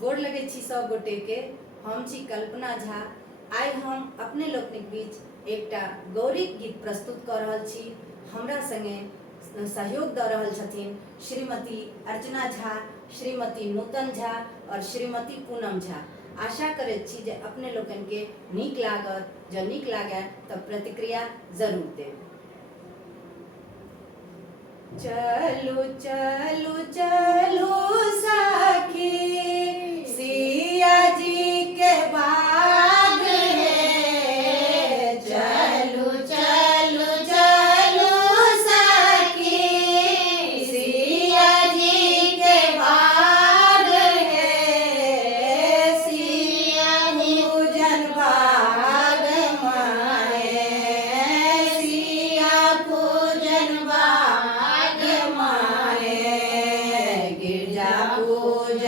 गोर लगे छी सब गोटे के। हम छी कल्पना झा। आइ हम अपने लोकनिक बीच एकटा गौरी गीत प्रस्तुत कर रहल छी। हमरा संगे सहयोग दऽ रहल छथिन श्रीमती अर्चना झा, श्रीमती नूतन झा और श्रीमती पूनम झा। आशा करैत छी जे अपने लोकन के नीक लागत। जँ नीक लागे तऽ प्रतिक्रिया जरूर देब। चलू चलू चलू सखी, सिया जी के बाग है। चलू चलू चलू सखी, सिया जी के बाग है। सिया पूजन बाग माए, सिया पूजन बाग माए। गिरजा पूजन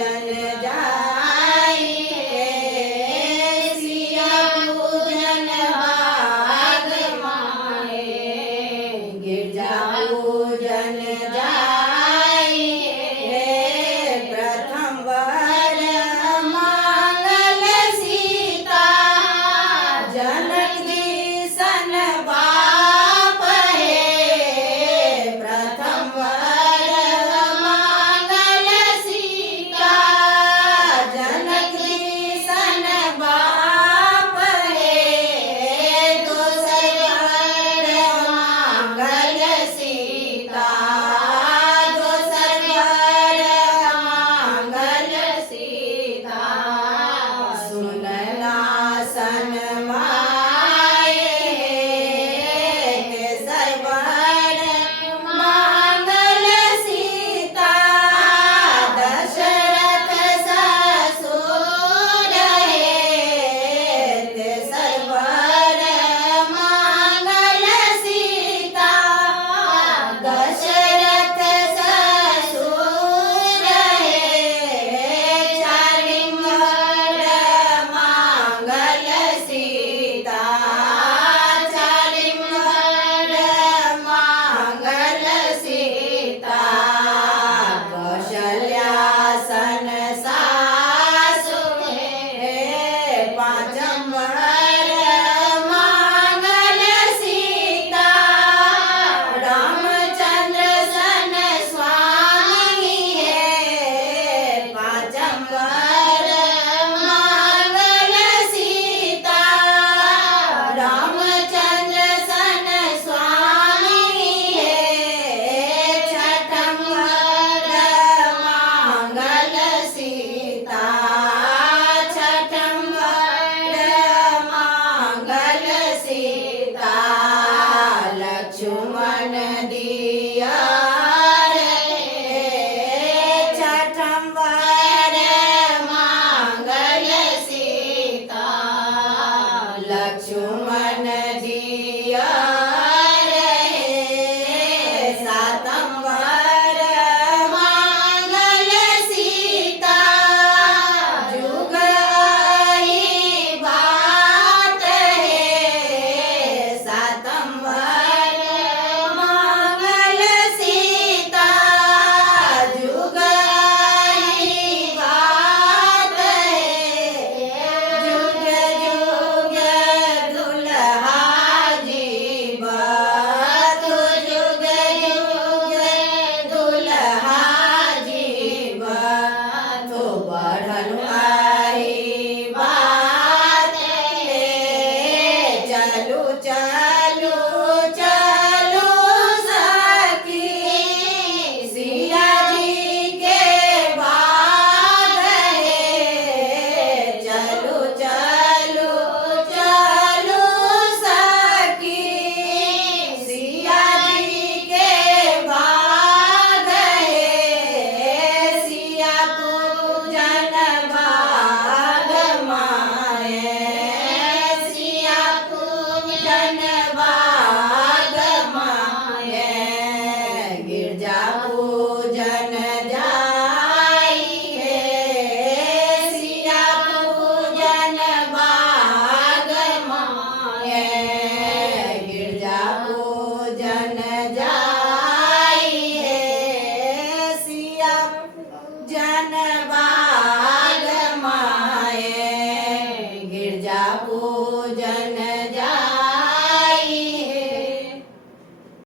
पूजन जा